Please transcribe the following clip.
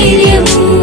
мире